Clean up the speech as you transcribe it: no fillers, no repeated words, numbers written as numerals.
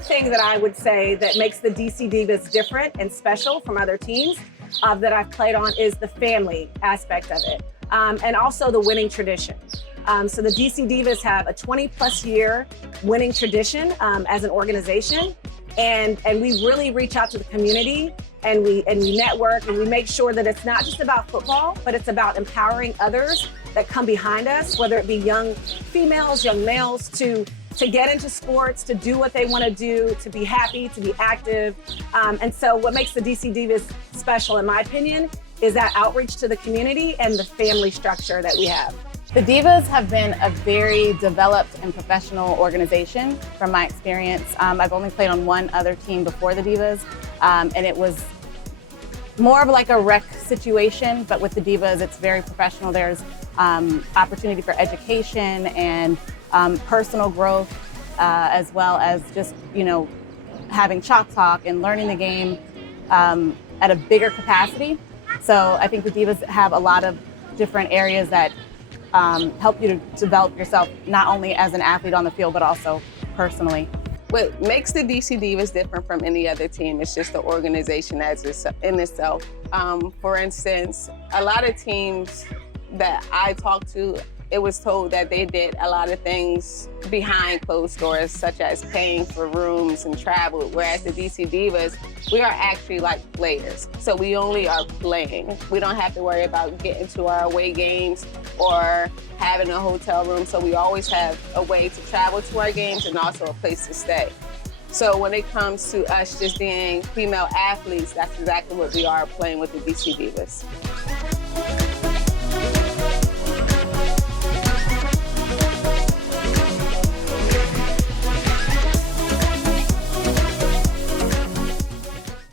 one thing that I would say that makes the DC Divas different and special from other teams that I've played on is the family aspect of it, and also the winning tradition. So the DC Divas have a 20+ year winning tradition as an organization, and we really reach out to the community, and we network, and we make sure that it's not just about football, but it's about empowering others that come behind us, whether it be young females, young males, to get into sports, to do what they want to do, to be happy, to be active. And so what makes the DC Divas special, in my opinion, is that outreach to the community and the family structure that we have. The Divas have been a very developed and professional organization from my experience. I've only played on one other team before the Divas, and it was more of like a rec situation, but with the Divas, it's very professional. There's opportunity for education and personal growth, as well as just, having chalk talk and learning the game at a bigger capacity. So I think the Divas have a lot of different areas that help you to develop yourself, not only as an athlete on the field, but also personally. What makes the DC Divas different from any other team is just the organization in itself. For instance, a lot of teams that I talked to, it was told that they did a lot of things behind closed doors, such as paying for rooms and travel, whereas the DC Divas, we are actually like players. So we only are playing. We don't have to worry about getting to our away games or having a hotel room. So we always have a way to travel to our games and also a place to stay. So when it comes to us just being female athletes, that's exactly what we are playing with the DC Divas.